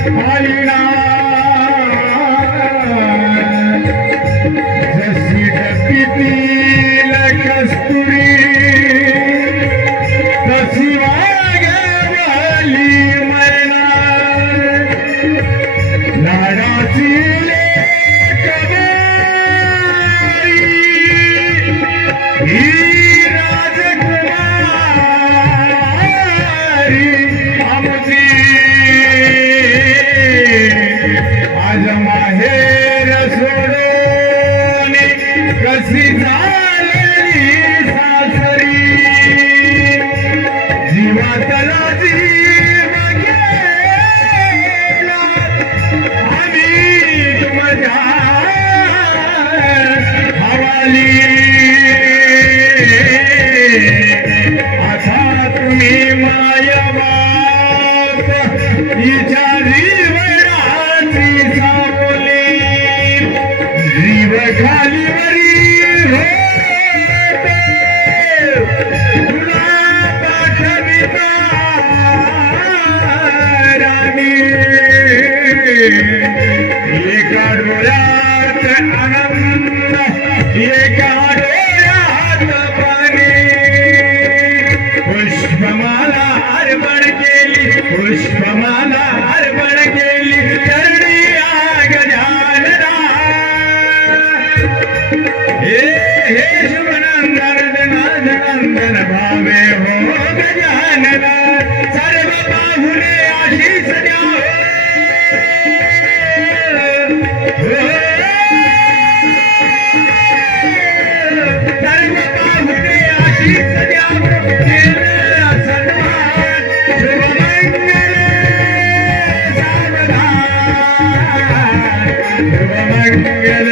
आईना जशी डकीतील कस्तुरी तशी वागवली मरणार लाडाची लेकबाई ही राजकुमारी आमची आज माहेर सोडून कशी झालेली सासरी जीवातला जीव गेला आम्ही तुमच्या हवाली आता तुम्ही माया बाप हिच्या जीवनाची सावली जीव खालीवरी होते तुला पाठविता राणी एका डोळ्यात आनंद एका डोळ्यात पाणी पुष्पमाला अर्पण केली पुष्पमाला अर्पण केली चरणी गजानना हे हे शुभनंदन नंदन भावे हो गजानना सर्व बाहुले आशीष द्या सर्व बाहुले आशीष द्या सन्मान शुभमंगल सावधान शुभमंगल